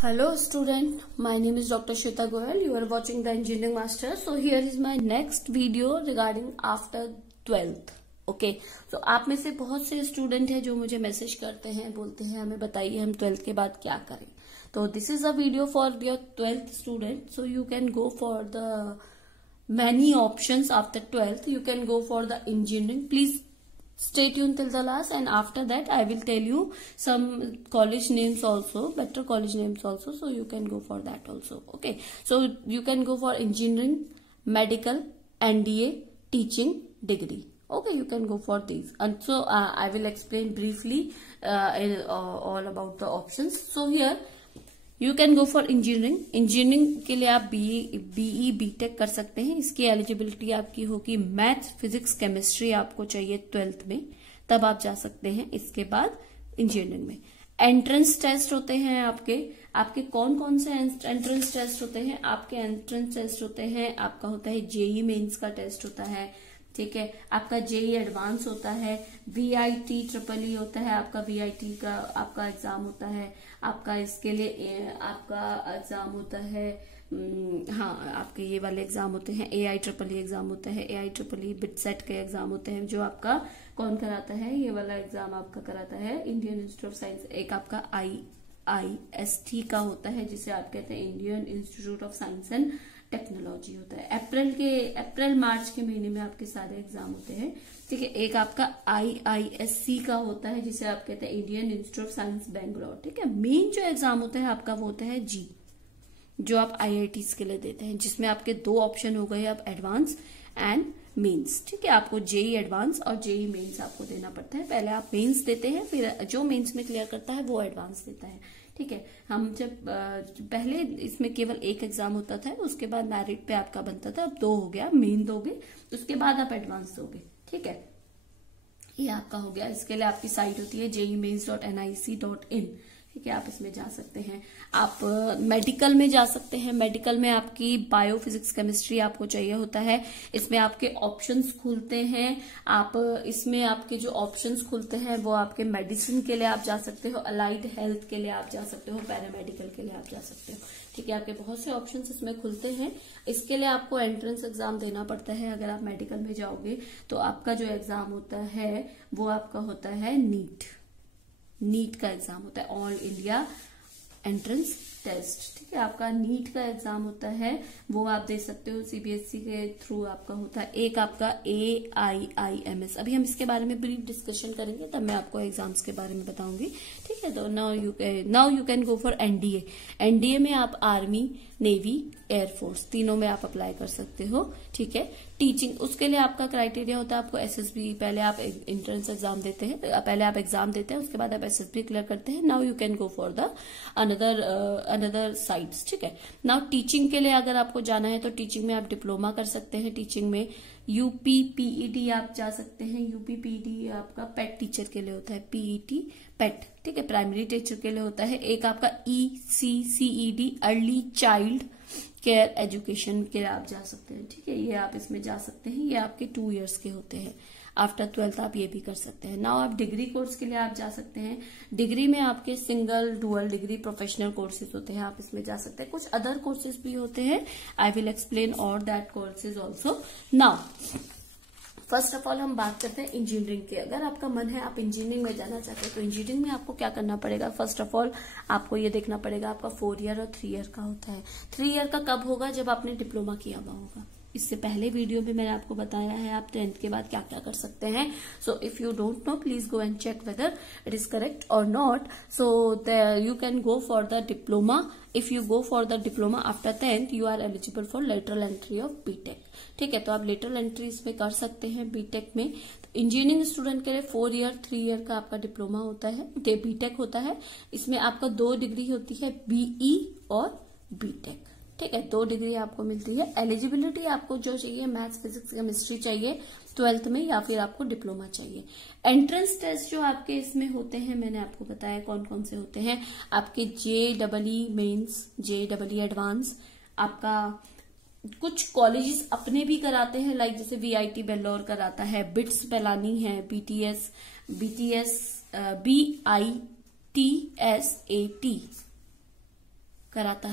Hello student, my name is Dr. Shweta Goyal. You are watching the Engineering Master. So here is my next video regarding after 12th. Okay तो आप में से बहुत से student हैं जो मुझे मैसेज करते हैं, बोलते हैं हमें बताइए हम 12th के बाद क्या करें. तो this is a video for your 12th student. So you can go for the many options after 12th. You can go for the engineering. Please stay tuned till the last, and after that I will tell you some college names also, better college names also, so you can go for that also. Okay, so you can go for engineering, medical, NDA, teaching, degree. Okay, you can go for these, and so I will explain briefly all about the options. So here you can go for engineering. Engineering के लिए आप be BTech कर सकते हैं. इसकी eligibility आपकी होगी math, physics, chemistry आपको चाहिए 12th में, तब आप जा सकते हैं. इसके बाद इंजीनियरिंग में एंट्रेंस टेस्ट होते हैं आपके कौन कौन से एंट्रेंस टेस्ट होते हैं. आपके एंट्रेंस टेस्ट होते हैं, आपका होता है जेई मेंस का टेस्ट होता है, ठीक है. आपका जेई एडवांस होता है, वीआईटी ट्रिपल ई होता है, आपका वीआईटी का आपका एग्जाम होता है. आपका इसके लिए आपका एग्जाम होता है, हाँ आपके ये वाले एग्जाम होते हैं. एआई ट्रिपल ई एग्जाम होता है, एआई ट्रिपल ई बिटसेट के एग्जाम होते हैं, जो आपका कौन कराता है, ये वाला एग्जाम आपका कराता है इंडियन इंस्टीट्यूट ऑफ साइंस. एक आपका IIST का होता है, जिसे आप कहते हैं Indian institute of science and technology होता है. अप्रैल मार्च के महीने में आपके सारे एग्जाम होते हैं, ठीक है. एक आपका IISC का होता है, जिसे आप कहते हैं Indian institute of science Bangalore, ठीक है. मेन जो एग्जाम होता है आपका वो होता है जी, जो आप IITs के लिए देते हैं, जिसमें आपके दो ऑप्शन हो गए अब एडवांस एंड मेंस, ठीक है. आपको जेई एडवांस और जेई मेंस आपको देना पड़ता है. पहले आप मेंस देते हैं, फिर जो मेंस में क्लियर करता है वो एडवांस देता है, ठीक है. हम जब पहले इसमें केवल एक एग्जाम होता था, उसके बाद मैरिट पे आपका बनता था. अब दो हो गया, मेन दोगे उसके बाद आप एडवांस दोगे, ठीक है. ये आपका हो गया. इसके लिए आपकी साइट होती है jemains.nic.in, ठीक है. आप इसमें जा सकते हैं. आप मेडिकल में जा सकते हैं. मेडिकल में आपकी बायो, फिजिक्स, केमिस्ट्री आपको चाहिए होता है. इसमें आपके ऑप्शंस खुलते हैं. आप इसमें आपके जो ऑप्शंस खुलते हैं वो आपके मेडिसिन के लिए आप जा सकते हो, अलाइड हेल्थ के लिए आप जा सकते हो, पैरामेडिकल के लिए आप जा सकते हो, ठीक है. आपके बहुत से ऑप्शंस इसमें खुलते हैं. इसके लिए आपको एंट्रेंस एग्जाम देना पड़ता है. अगर आप मेडिकल में जाओगे तो आपका जो एग्जाम होता है वो आपका होता है नीट का एग्जाम होता है, ऑल इंडिया एंट्रेंस टेस्ट, ठीक है. आपका नीट का एग्जाम होता है, वो आप दे सकते हो सीबीएसई के थ्रू आपका होता है. एक आपका AIIMS, अभी हम इसके बारे में ब्रीफ डिस्कशन करेंगे, तब मैं आपको एग्जाम्स के बारे में बताऊंगी, ठीक है. तो now you can go for NDA. NDA में आप आर्मी, नेवी, एयरफोर्स तीनों में आप अप्लाई कर सकते हो, ठीक है. टीचिंग, उसके लिए आपका क्राइटेरिया होता है आपको SSB, पहले आप एंट्रेंस एग्जाम देते हैं, पहले आप एग्जाम देते हैं, उसके बाद आप SSB क्लियर करते हैं. Now you can go for the another sites, ठीक है. नाउ टीचिंग के लिए अगर आपको जाना है तो टीचिंग में आप डिप्लोमा कर सकते हैं. टीचिंग में UPPET आप जा सकते हैं. UPPET आपका पेट टीचर के लिए होता है, PET पेट, ठीक है, प्राइमरी टीचर के लिए होता है. एक आपका ECCED early child care education के लिए आप जा सकते हैं, ठीक है. ये आप इसमें जा सकते हैं. ये आपके 2 years के होते हैं. आफ्टर 12th आप ये भी कर सकते हैं. नाउ आप डिग्री कोर्स के लिए आप जा सकते हैं. डिग्री में आपके single, dual degree, professional courses होते हैं, आप इसमें जा सकते हैं. कुछ अदर कोर्सेज भी होते हैं. आई will explain all that courses also. Now first of all हम बात करते हैं इंजीनियरिंग की. अगर आपका मन है आप इंजीनियरिंग में जाना चाहते हैं तो इंजीनियरिंग में आपको क्या करना पड़ेगा. फर्स्ट ऑफ ऑल आपको ये देखना पड़ेगा आपका 4 year और 3 year का होता है. 3 year का कब होगा, जब आपने डिप्लोमा किया हुआ होगा. इससे पहले वीडियो में मैंने आपको बताया है आप 10th के बाद क्या क्या कर सकते हैं. So if you don't know please go and check whether it is correct or not. So you can go for the diploma. If you go for the diploma after 10th you are eligible for lateral entry of B Tech, ठीक है. तो आप lateral entry इसमें कर सकते हैं BTech में. Engineering student के लिए 4 year 3 year का आपका डिप्लोमा होता है, बीटेक होता है. इसमें आपका 2 डिग्री होती है, BE और बीटेक, ठीक है. 2 डिग्री आपको मिलती है. एलिजिबिलिटी आपको जो चाहिए, मैथ्स, फिजिक्स, केमिस्ट्री चाहिए 12th में, या फिर आपको डिप्लोमा चाहिए. एंट्रेंस टेस्ट जो आपके इसमें होते हैं मैंने आपको बताया कौन कौन से होते हैं. आपके JEE मेंस, JEE एडवांस, आपका कुछ कॉलेजेस अपने भी कराते हैं, लाइक जैसे VIT बेल्लोर कराता है, बिट्स पेलानी है, BITSAT, कराता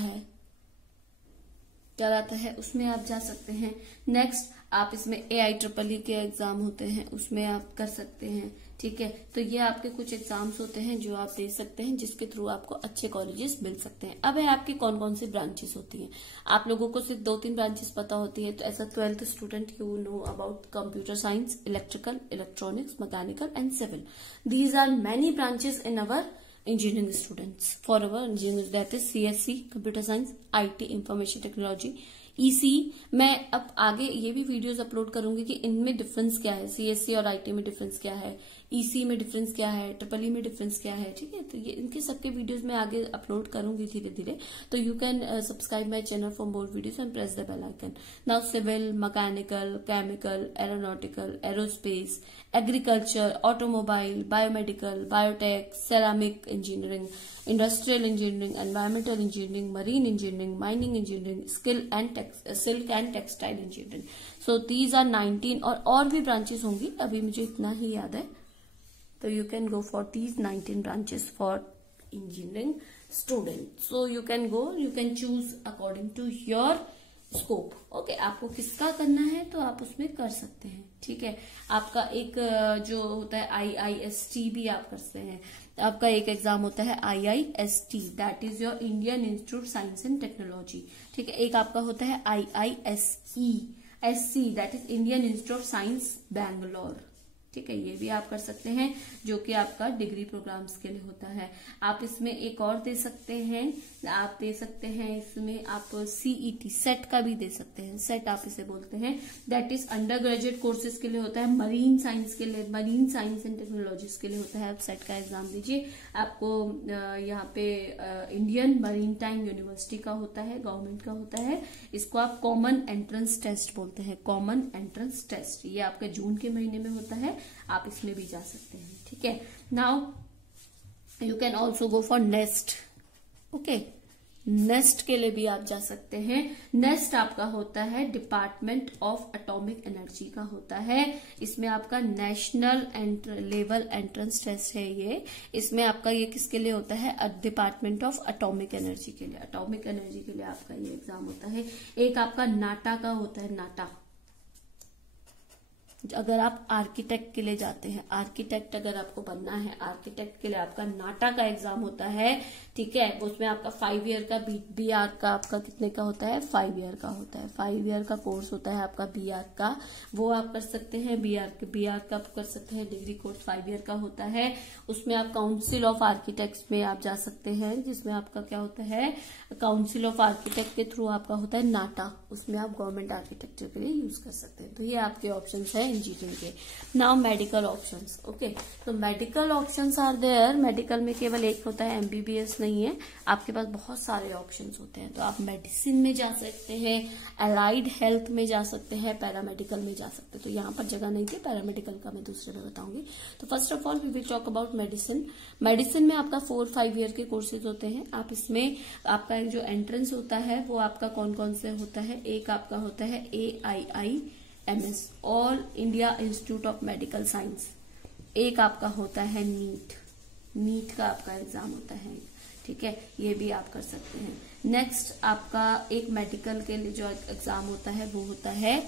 है, उसमें आप जा सकते हैं। नेक्स्ट आप इसमें AIEEE के एग्जाम होते हैं, उसमें आप कर सकते हैं। ठीक है, तो ये आपके कुछ एग्जाम्स होते हैं जो आप दे सकते हैं, जिसके थ्रू आपको अच्छे कॉलेजेस मिल सकते हैं। अब है आपकी कौन कौन सी ब्रांचेस होती हैं। आप लोगों को सिर्फ 2-3 ब्रांचेस पता होती है, तो as a 12th student you know about computer science, electrical, electronics, mechanical and civil. These are many branches in our engineering students. For our engineering, that is CSC, computer science, IT, information technology, EC। मैं अब आगे ये भी videos upload करूंगी कि इनमें difference क्या है, CSC और IT में डिफरेंस क्या है, EC में डिफरेंस क्या है, EEE में डिफरेंस क्या है। ठीक है, तो ये इनके सबके वीडियोस मैं आगे अपलोड करूंगी धीरे धीरे। तो you can subscribe my channel for more videos and press the bell icon. Now civil, mechanical, chemical, aeronautical, aerospace, agriculture, automobile, biomedical, biotech, ceramic engineering, industrial engineering, environmental engineering, marine engineering, mining engineering, silk and textile engineering. So these are 19 और भी branches होंगी, अभी मुझे इतना ही याद है। तो you can go for these 19 branches for engineering student. So you can choose according to your scope. Okay, आपको किसका करना है तो आप उसमें कर सकते हैं। ठीक है, आपका एक जो होता है IIST भी आप कर सकते हैं। आपका एक एग्जाम होता है IIST, that is your Indian institute science and technology. ठीक है, एक आपका होता है IISC, that is Indian institute science Bangalore. ठीक है, ये भी आप कर सकते हैं, जो कि आपका डिग्री प्रोग्राम्स के लिए होता है। आप इसमें एक और दे सकते हैं, आप दे सकते हैं इसमें आप CET सेट का भी दे सकते हैं। सेट आप इसे बोलते हैं, that is under graduate courses के लिए होता है, मरीन साइंस के लिए, मरीन साइंस एंड टेक्नोलॉजीज के लिए होता है। आप सेट का एग्जाम दीजिए। आपको यहाँ पे इंडियन मरीन टाइम यूनिवर्सिटी का होता है, गवर्नमेंट का होता है। इसको आप कॉमन एंट्रेंस टेस्ट बोलते हैं, कॉमन एंट्रेंस टेस्ट। ये आपके जून के महीने में होता है, आप इसमें भी जा सकते हैं। ठीक है, now you can also go for nest. Okay, nest के लिए भी आप जा सकते हैं। नेस्ट आपका होता है डिपार्टमेंट ऑफ एटॉमिक एनर्जी का होता है। इसमें आपका नेशनल लेवल एंट्रेंस टेस्ट है ये। इसमें आपका ये किसके लिए होता है, डिपार्टमेंट ऑफ एटॉमिक एनर्जी के लिए। एटॉमिक एनर्जी के लिए आपका ये एग्जाम होता है। एक आपका नाटा का होता है, नाटा। अगर आप आर्किटेक्ट के लिए जाते हैं, आर्किटेक्ट अगर आपको बनना है, आर्किटेक्ट के लिए आपका नाटा का एग्जाम होता है। ठीक है, उसमें आपका 5 ईयर का BR का आपका कितने का होता है, 5 ईयर का होता है। 5 ईयर का कोर्स होता है आपका BR का, वो आप कर सकते हैं। BR का आप कर सकते हैं, डिग्री कोर्स 5 ईयर का होता है। उसमें आप काउंसिल ऑफ आर्किटेक्ट्स में आप जा सकते हैं, जिसमें आपका क्या होता है, काउंसिल ऑफ आर्किटेक्ट के थ्रू आपका होता है नाटा। उसमें आप गवर्नमेंट आर्किटेक्चर के लिए यूज कर सकते हैं। तो ये आपके ऑप्शंस है इंजीनियरिंग के। Now medical options. ओके, तो medical options are there. Medical में केवल एक होता है, MBBS नहीं है, आपके पास बहुत सारे ऑप्शंस होते हैं। तो आप मेडिसिन में जा सकते हैं, अलाइड हेल्थ में जा सकते हैं, पैरामेडिकल में जा सकते हैं। तो यहाँ पर जगह नहीं थी, पैरामेडिकल का मैं दूसरे में बताऊंगी। तो first of all we will talk about medicine. Medicine में आपका 4-5 ईयर के कोर्सेज होते हैं। आप इसमें आपका जो एंट्रेंस होता है वो आपका कौन कौन से होता है, एक आपका होता है AIIMS, all India institute of medical science. एक आपका होता है नीट का आपका एग्जाम होता है। ठीक है, ये भी आप कर सकते हैं। नेक्स्ट आपका एक मेडिकल के लिए जो एग्जाम होता है वो होता है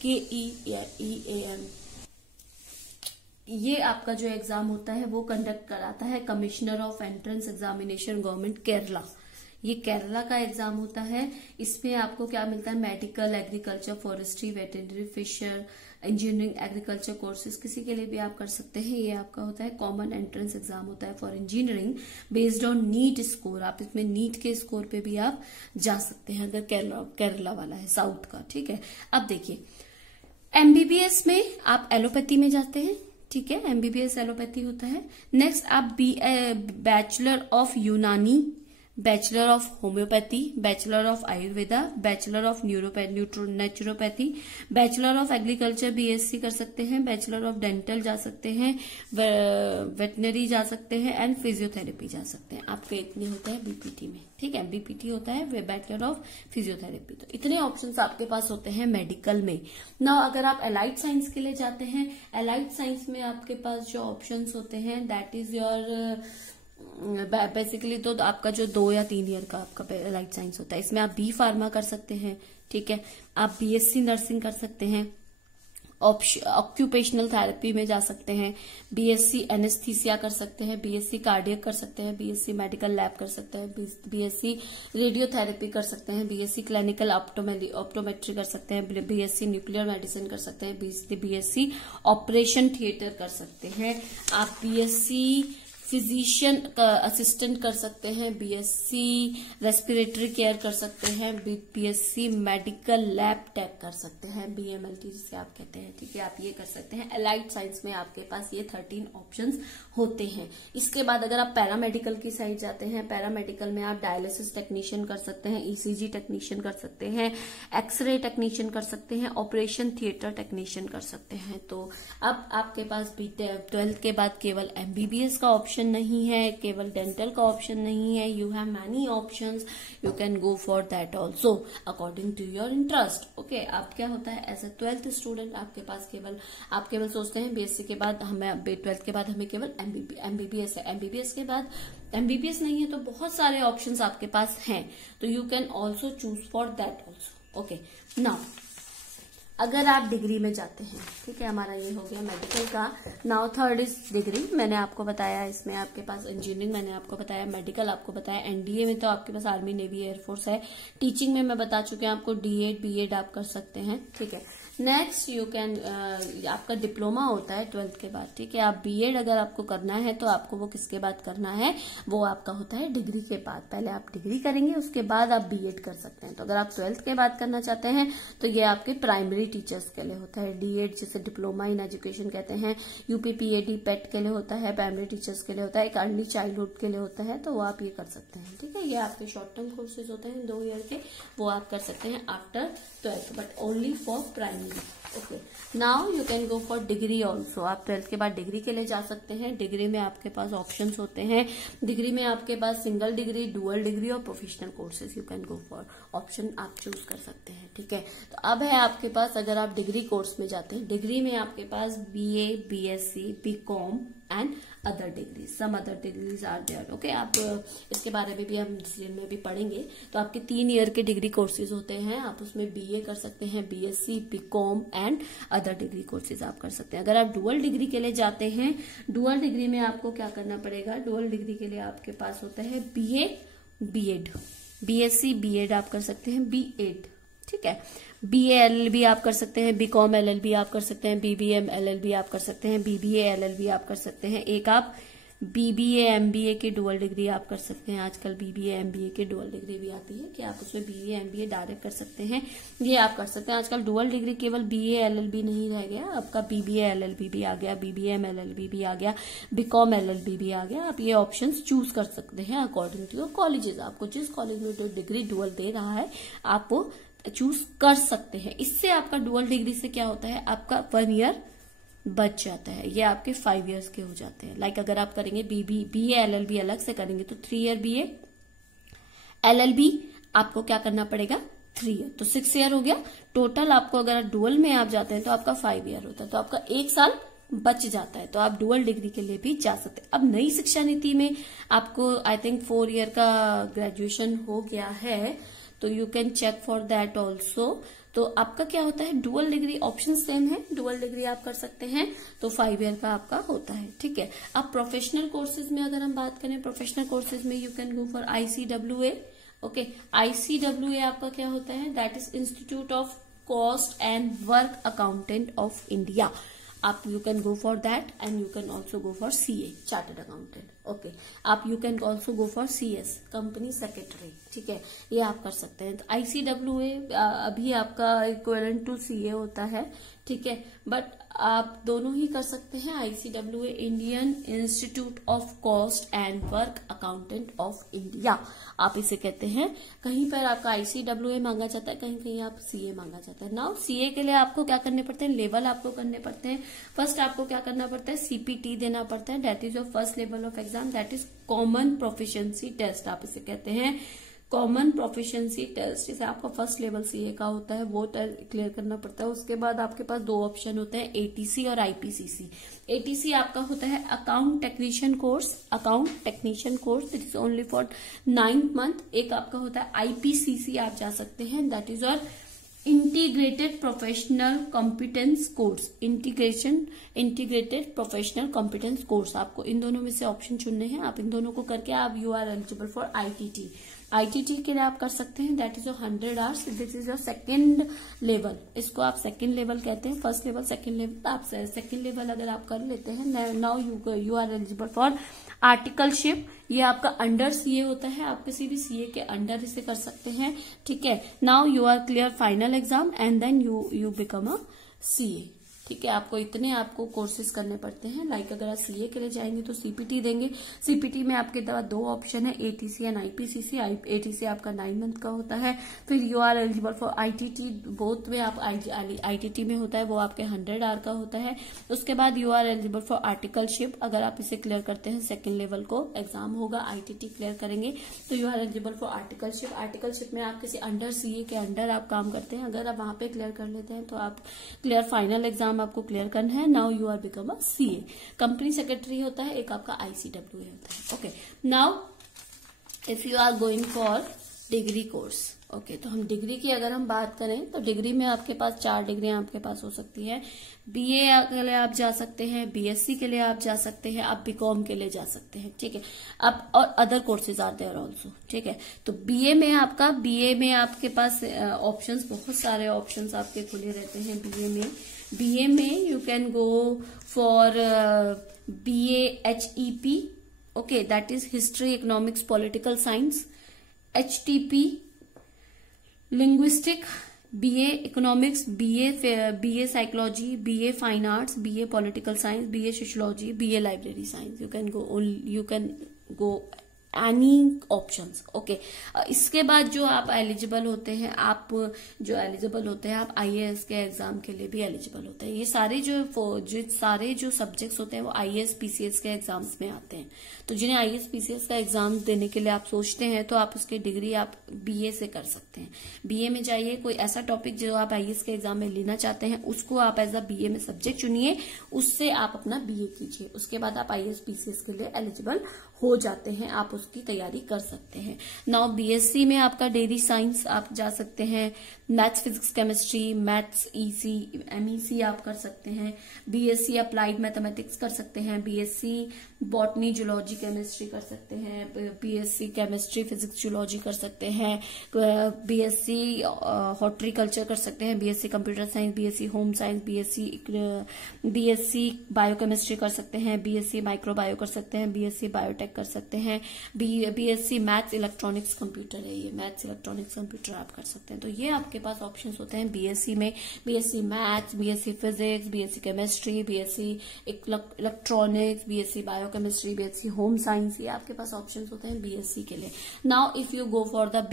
KEAM। ये आपका जो एग्जाम होता है वो कंडक्ट कराता है commissioner of entrance examination, government Kerala. ये केरला का एग्जाम होता है। इसमें आपको क्या मिलता है, medical, agriculture, forestry, veterinary, fisher, engineering, agriculture courses किसी के लिए भी आप कर सकते हैं। ये आपका होता है कॉमन एंट्रेंस एग्जाम होता है for engineering based on NEET score. आप इसमें नीट के स्कोर पे भी आप जा सकते हैं अगर केरला वाला है, साउथ का। ठीक है, अब देखिए MBBS में आप एलोपैथी में जाते हैं। ठीक है, MBBS एलोपैथी होता है। नेक्स्ट आप बैचलर ऑफ यूनानी, bachelor of homeopathy, bachelor of Ayurveda, bachelor of naturopathy, bachelor of agriculture BSc कर सकते हैं, बैचलर ऑफ डेंटल जा सकते हैं, वेटनरी जा सकते हैं एंड फिजियोथेरेपी जा सकते हैं। आपके इतने होते हैं BPT में। ठीक है, BPT होता है बैचलर ऑफ फिजियोथेरेपी। तो इतने ऑप्शंस आपके पास होते हैं मेडिकल में। ना अगर आप अलाइड साइंस के लिए जाते हैं, अलाइड साइंस में आपके पास जो ऑप्शंस होते हैं दैट इज योर बेसिकली तो आपका जो 2 या 3 ईयर का आपका लाइफ साइंस होता है, इसमें आप बी फार्मा कर सकते हैं, ठीक है। आप बीएससी नर्सिंग कर सकते हैं, ऑक्यूपेशनल थेरेपी में जा सकते हैं, बीएससी एनेस्थीसिया कर सकते हैं, बीएससी कार्डियक कर सकते हैं, बीएससी मेडिकल लैब कर सकते हैं, बीएससी रेडियोथेरेपी कर सकते हैं, बीएससी क्लिनिकल ऑप्टोमेट्री कर सकते हैं, बीएससी न्यूक्लियर मेडिसिन कर सकते हैं, बीएससी ऑपरेशन थिएटर कर सकते हैं, आप बीएससी फिजिशियन का असिस्टेंट कर सकते हैं, बीएससी रेस्पिरेटरी केयर कर सकते हैं, बीएससी मेडिकल लैब टेक कर सकते हैं, बीएमएलटी जिसे आप कहते हैं, ठीक है। आप ये कर सकते हैं। अलाइड साइंस में आपके पास ये 13 ऑप्शंस होते हैं। इसके बाद अगर आप पैरामेडिकल की साइड जाते हैं, पैरामेडिकल में आप डायलिसिस टेक्नीशियन कर सकते हैं, ईसीजी टेक्नीशियन कर सकते हैं, एक्सरे टेक्नीशियन कर सकते हैं, ऑपरेशन थिएटर टेक्नीशियन कर सकते हैं। तो अब आपके पास 12th के बाद केवल एमबीबीएस का ऑप्शन नहीं है, केवल डेंटल का ऑप्शन नहीं है, you have many options, you can go for that also according to your interest. Okay, आप क्या होता है एज ए 12th स्टूडेंट आपके पास आप केवल सोचते हैं बीएससी के बाद हमें 12th के बाद हमें केवल एमबीबीएस है, एमबीबीएस के बाद एमबीबीएस नहीं है तो बहुत सारे ऑप्शंस आपके पास हैं, तो you can also choose for that also. Okay, now अगर आप डिग्री में जाते हैं, ठीक है, हमारा ये हो गया मेडिकल का। Now third is degree. मैंने आपको बताया इसमें आपके पास इंजीनियरिंग, मैंने आपको बताया मेडिकल, आपको बताया एनडीए में तो आपके पास आर्मी नेवी एयरफोर्स है। टीचिंग में मैं बता चुके हैं आपको डीएड बीएड आप कर सकते हैं, ठीक है। नेक्स्ट यू कैन आपका डिप्लोमा होता है 12th के बाद, ठीक है। आप बीएड अगर आपको करना है तो आपको वो किसके बाद करना है, वो आपका होता है डिग्री के बाद। पहले आप डिग्री करेंगे उसके बाद आप बीएड कर सकते हैं। तो अगर आप 12th के बाद करना चाहते हैं तो ये आपके प्राइमरी टीचर्स के लिए होता है। डीएड जिसे डिप्लोमा इन एजुकेशन कहते हैं, यूपीपीएडी पेट के लिए होता है, प्राइमरी टीचर्स के लिए होता है, एक अर्ली चाइल्डहुड के लिए होता है, तो वो आप ये कर सकते हैं, ठीक है। ये आपके शॉर्ट टर्म कोर्सेज होते हैं 2 ईयर के, वो आप कर सकते हैं after 12th, but only for primary. Okay, now you can go for degree also. आप 12th के बाद डिग्री के लिए जा सकते हैं। डिग्री में आपके पास ऑप्शंस होते हैं। डिग्री में आपके पास सिंगल डिग्री, डुअल डिग्री और professional courses you can go for. Option आप चूज कर सकते हैं, ठीक है। तो अब है आपके पास, अगर आप डिग्री कोर्स में जाते हैं, डिग्री में आपके पास BA, BSc, BCom and other degree, some other degrees are there. Okay, आप इसके बारे में भी हम डिटेल में भी पढ़ेंगे। तो आपके 3 ईयर के डिग्री कोर्सेज होते हैं। आप उसमें बीए कर सकते हैं, BSc, BCom and other degree courses आप कर सकते हैं। अगर आप डुअल डिग्री के लिए जाते हैं, डुअल डिग्री में आपको क्या करना पड़ेगा, डुअल डिग्री के लिए आपके पास होता है बीए, बीएड, बीएससी, बीएड आप कर सकते हैं, बीएड, ठीक है। बीए एलएलबी आप कर सकते हैं, बीकॉम एलएलबी आप कर सकते हैं, बीबीएम एलएलबी आप कर सकते हैं, बीबीए एलएलबी आप कर सकते हैं। एक आप बीबीए एमबीए की डुअल डिग्री आप कर सकते हैं। आजकल बीबीए एमबीए की डुअल डिग्री भी आती है कि आप उसमें बीबीए एमबीए डायरेक्ट कर सकते हैं, ये आप कर सकते हैं। आजकल डुअल डिग्री केवल बीए एलएलबी नहीं रह गया, आपका बीबीए एलएलबी भी आ गया, बीबीएम एलएलबी भी आ गया, बीकॉम एलएलबी भी आ गया। आप ये ऑप्शंस चूज कर सकते हैं अकॉर्डिंग टू योर कॉलेजेस। आपको जिस कॉलेज में जो डिग्री डुअल दे रहा है आप वो चूज कर सकते हैं। इससे आपका डुअल डिग्री से क्या होता है, आपका 1 ईयर बच जाता है, ये आपके 5 इयर्स के हो जाते हैं। लाइक अगर आप करेंगे बीए एलएलबी अलग से करेंगे तो 3 ईयर बीए एलएलबी आपको क्या करना पड़ेगा, 3 ईयर, तो 6 ईयर हो गया टोटल। आपको अगर डुअल में आप जाते हैं तो आपका 5 ईयर होता है, तो आपका 1 साल बच जाता है। तो आप डुअल डिग्री के लिए भी जा सकते हैं। अब नई शिक्षा नीति में आपको आई थिंक 4 ईयर का ग्रेजुएशन हो गया है, तो you can check for that also. तो आपका क्या होता है, डुअल डिग्री ऑप्शन सेम है, डुअल डिग्री आप कर सकते हैं, तो 5 ईयर का आपका होता है, ठीक है। अब प्रोफेशनल कोर्सेज में अगर हम बात करें, प्रोफेशनल कोर्सेज में you can go for ICWA. Okay, ICWA आपका क्या होता है, that is institute of cost and work accountant of India. आप you can go for that and you can also go for CA, chartered accountant. Okay, आप you can also go for CS, company secretary, ठीक है, ये आप कर सकते हैं। तो आईसीडब्ल्यूए अभी आपका इक्विवेलेंट टू सीए होता है, ठीक है, बट आप दोनों ही कर सकते हैं। ICWA Indian institute of cost and work accountant of India आप इसे कहते हैं। कहीं पर आपका आईसीडब्ल्यूए मांगा जाता है, कहीं कहीं आप सीए मांगा जाता है। नाउ सीए के लिए आपको क्या करने पड़ते हैं, लेवल आपको करने पड़ते हैं। फर्स्ट आपको क्या करना पड़ता है, सीपीटी देना पड़ता है, that is your first level of exam, that is common proficiency test आप इसे कहते हैं। कॉमन प्रोफिशिएंसी टेस्ट, जैसे आपका फर्स्ट लेवल सीए का होता है वो क्लियर करना पड़ता है। उसके बाद आपके पास 2 ऑप्शन होते हैं, एटीसी और आईपीसीसी। एटीसी आपका होता है account technician course, that is only for 9 month. एक आपका होता है आईपीसीसी, आप जा सकते हैं, दैट इज और integrated professional competence course, integrated professional competence course. आपको इन दोनों में से ऑप्शन चुनने हैं, आप इन दोनों को करके आप you are eligible for ITT. ITT के लिए आप कर सकते हैं, that is 100 hours, this is your second level, इसको आप सेकेंड लेवल कहते हैं, फर्स्ट लेवल सेकेंड लेवल। आप सेकेंड लेवल अगर आप कर लेते हैं, now you are eligible for articleship. ये आपका अंडर सीए होता है, आप किसी भी सीए के अंडर इसे कर सकते हैं, ठीक है। Now you are clear final exam and then you become a CA, ठीक है। आपको इतने आपको कोर्सेज करने पड़ते हैं। लाइक अगर आप सीए के लिए जाएंगे तो सीपीटी देंगे, सीपीटी में आपके पास 2 ऑप्शन है, एटीसी एंड आईपीसीसी। एटीसी आपका 9 मंथ का होता है। फिर you are eligible for ITT, both में आप आईटीटी में होता है वो आपके 100 आवर का होता है। उसके बाद you are eligible for articleship, अगर आप इसे क्लियर करते हैं सेकेंड लेवल को एग्जाम होगा, आईटीटी क्लियर करेंगे तो you are eligible for articleship. Articleship में आप किसी अंडर सीए के अंडर आप काम करते हैं, अगर आप वहां पे क्लियर कर लेते हैं तो आप क्लियर फाइनल एग्जाम आपको क्लियर करना है। Now you are become a CA. Company secretary होता है, एक आपका आईसीडब्ल्यू होता है, okay. Now if you are going for degree course, okay, तो हम डिग्री की अगर हम बात करें तो डिग्री में आपके पास 4 डिग्रियां आपके पास हो सकती है। बीए के लिए आप जा सकते हैं, बीएससी के लिए आप जा सकते हैं, आप बीकॉम के लिए जा सकते हैं, ठीक है। अब और other courses are there also, ठीक है। तो बीए में आपके पास ऑप्शंस, बहुत सारे ऑप्शंस आपके खुले रहते हैं बीए में you can go for BAHEP, okay, that is history, economics, political science, HTP, linguistic, BA economics, BA psychology, BA fine arts, BA political science, BA sociology, BA library science. You can go any options, okay. इसके बाद जो आप eligible होते हैं, आप IAS के exam के लिए भी एलिजिबल होते हैं। ये सारे जो सब्जेक्ट्स होते हैं वो आईएएस पीसीएस के एग्जाम्स में आते हैं। तो जिन्हें आईएएस पीसीएस का एग्जाम देने के लिए आप सोचते हैं तो आप उसकी डिग्री आप बीए से कर सकते हैं। बीए में जाइए, कोई ऐसा टॉपिक जो आप आईएएस के एग्जाम में लेना चाहते हैं उसको आप एज अ बीए में सब्जेक्ट चुनिए, उससे आप अपना बीए कीजिए, उसके बाद आप आईएएस पीसीएस के लिए एलिजिबल हो जाते हैं, आप उसकी तैयारी कर सकते हैं। नाउ बीएससी में आपका डेयरी साइंस आप जा सकते हैं, maths physics chemistry, maths EC MEC आप कर सकते हैं, बीएससी अप्लाइड मैथमेटिक्स कर सकते हैं, बीएससी बॉटनी जूलॉजी केमिस्ट्री कर सकते हैं, बीएससी केमिस्ट्री फिजिक्स जूलॉजी कर सकते हैं, बीएससी हॉर्टिकल्चर कर सकते हैं, BSc computer science, BSc home science, BSc biochemistry कर सकते हैं, बीएससी माइक्रोबायो कर सकते हैं, बीएससी बायोटेक कर सकते हैं, बीएससी मैथ्स इलेक्ट्रॉनिक्स कंप्यूटर है, ये मैथ्स इलेक्ट्रॉनिक्स कंप्यूटर आप कर सकते हैं। तो ये आपके पास ऑप्शंस होते हैं बीएससी में, BSc maths, BSc physics, BSc chemistry, BSc electronics, BSc biochemistry, BSc home science, ये आपके पास ऑप्शंस होते हैं बीएससी के लिए। Now if you go for the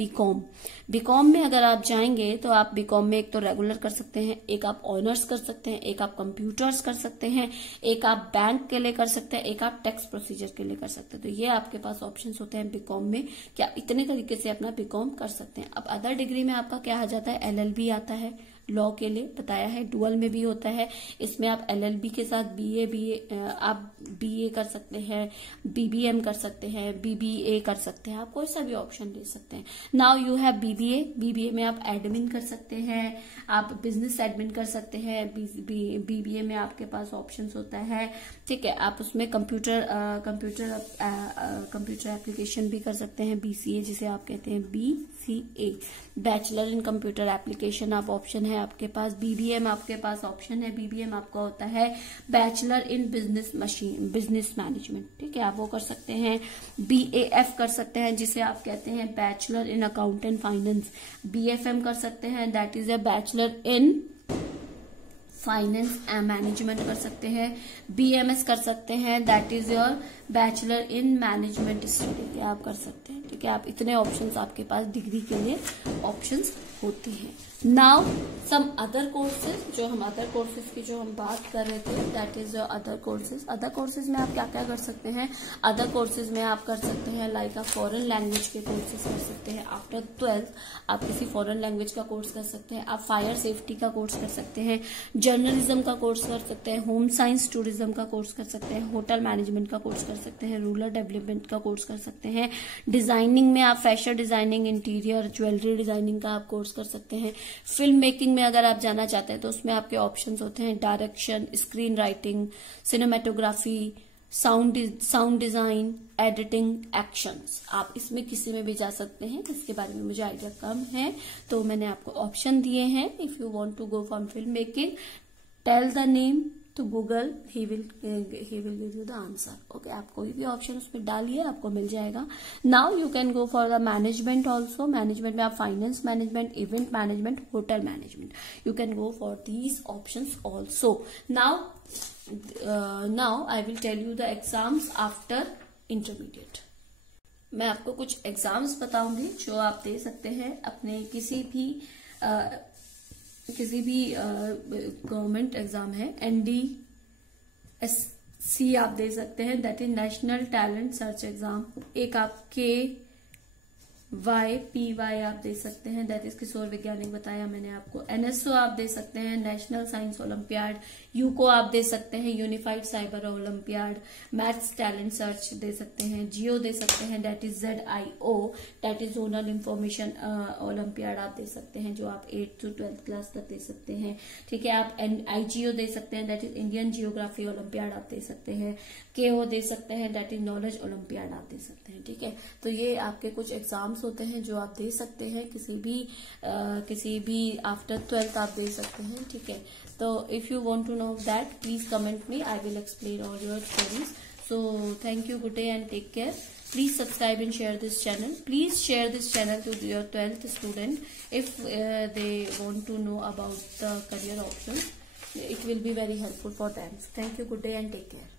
BCom में अगर आप जाएंगे तो आप बीकॉम में एक तो रेगुलर कर सकते हैं, एक आप ऑनर्स कर सकते हैं, एक आप कंप्यूटर्स कर सकते हैं, एक आप बैंक के लिए कर सकते हैं, एक आप टैक्स प्रोसीजर के लिए कर सकते हैं। तो ये आपके पास ऑप्शंस होते हैं बीकॉम में, क्या इतने तरीके से अपना बीकॉम कर सकते हैं। अब अदर डिग्री में आपका क्या आ जाता है, एलएलबी आता है, लॉ के लिए बताया है, डुअल में भी होता है, इसमें आप एलएलबी के साथ आप बीए कर सकते हैं, बीबीएम कर सकते हैं, बीबीए कर सकते हैं, आप कोई सा भी ऑप्शन ले सकते हैं। नाउ यू हैव बीबीए में आप एडमिन कर सकते हैं, आप बिजनेस एडमिन कर सकते हैं, बीबीए में आपके पास ऑप्शंस होता है, ठीक है। आप उसमें कंप्यूटर एप्लीकेशन भी कर सकते हैं, बीसीए जिसे आप कहते हैं, BCA bachelor in computer application आप ऑप्शन है आपके पास। बीबीएम आपके पास ऑप्शन है, बीबीएम आपका होता है बैचलर इन बिजनेस मैनेजमेंट, ठीक है, आप वो कर सकते हैं। बीएएफ कर सकते हैं जिसे आप कहते हैं bachelor in accountant finance, BFM कर सकते हैं, that is a bachelor in finance and management कर सकते हैं, BMS कर सकते हैं, that is your bachelor in management study, आप कर सकते हैं। ठीक है, आप इतने ऑप्शंस आपके पास डिग्री के लिए ऑप्शंस होती हैं। नाउ सम अदर कोर्सेज, जो हम अदर कोर्सेज की जो हम बात कर रहे थे, that is your other courses. Other courses में आप क्या क्या कर सकते हैं? अदर कोर्सेज में आप कर सकते हैं लाइक आप फॉरेन लैंग्वेज के कोर्सेज कर सकते हैं। आफ्टर 12th आप किसी फॉरेन लैंग्वेज का कोर्स कर सकते हैं, आप फायर सेफ्टी का कोर्स कर सकते हैं, जर्नलिज्म का कोर्स कर सकते हैं, होम साइंस टूरिज्म का कोर्स कर सकते हैं, होटल मैनेजमेंट का कोर्स कर सकते हैं, रूरल डेवलपमेंट का कोर्स कर सकते हैं, डिजाइनिंग में आप fashion designing, interior, jewellery designing का आप कोर्स कर सकते हैं। फिल्म मेकिंग में अगर आप जाना चाहते हैं तो उसमें आपके ऑप्शंस होते हैं direction, screen writing, cinematography, sound design, editing, actions. आप इसमें किसी में भी जा सकते हैं। इसके बारे में मुझे आइडिया कम है तो मैंने आपको ऑप्शन दिए हैं। If you want to go for film making, tell the name to Google, he will give you the answer. Okay, आप कोई भी ऑप्शन उसमें डालिए, आपको मिल जाएगा। Now you can go for the management also. Management में आप finance management, event management, hotel management, you can go for these options also. Now I will tell you the exams after intermediate. मैं आपको कुछ exams बताऊंगी जो आप दे सकते हैं अपने किसी भी गवर्नमेंट एग्जाम है। NDSC आप दे सकते हैं, that is national talent search exam. एक आप KYPY आप दे सकते हैं, दैट इज किशोर वैज्ञानिक, बताया मैंने आपको। NSO आप दे सकते हैं, नेशनल साइंस ओलंपियाड। यूको आप दे सकते हैं, unified cyber olympiad. Maths talent search दे सकते हैं। जियो दे सकते हैं, that is ZIO, that is zonal information olympiad आप दे सकते हैं, जो आप 8th to 12th क्लास तक दे सकते हैं। ठीक है, आप IGO दे सकते हैं, that is Indian geography olympiad आप दे सकते हैं। KO दे सकते हैं, दैट इज नॉलेज ओलंपियाड आप दे सकते हैं। ठीक है, तो ये आपके कुछ एग्जाम्स होते हैं जो आप दे सकते हैं, किसी भी आफ्टर 12th आप दे सकते हैं। ठीक है, तो if you want to know that please comment me, I will explain all your studies. So thank you, good day and take care. Please subscribe and share this channel. Please share this channel to your 12th student if they want to know about the career options. It will be very helpful for them. Thank you, good day and take care.